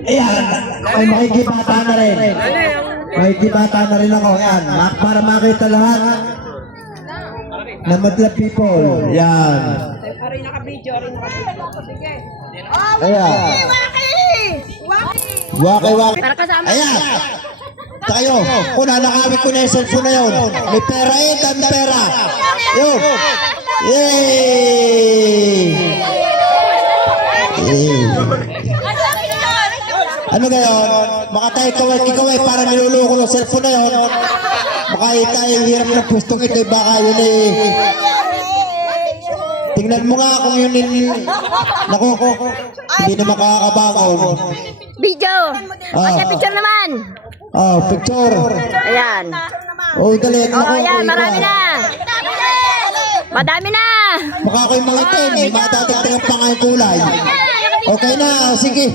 Ayan, ay makikibata na rin. Makikibata na rin ako. Ayan, para makita lahat na Madla people. Ayan. Ayan. Waki. Ayan. Tayo, kung nanakawin ko na yung cellphone na yun. May pera eh, dami pera. Yun. Yay! Ano gayon? Baka tayo kaway para niluloko ng cellphone na yun. Baka tayo hirap ng pustong ito. Baka yun eh. Tingnan mo nga kung yun naku, hindi na makakabangon. Video! Kasi picture naman! Picture! Ayan! Dali. Ayan, marami na! Madami na! Mukha ko yung mga itim, madadagdagan pa nga yung kulay. Okay na, sige.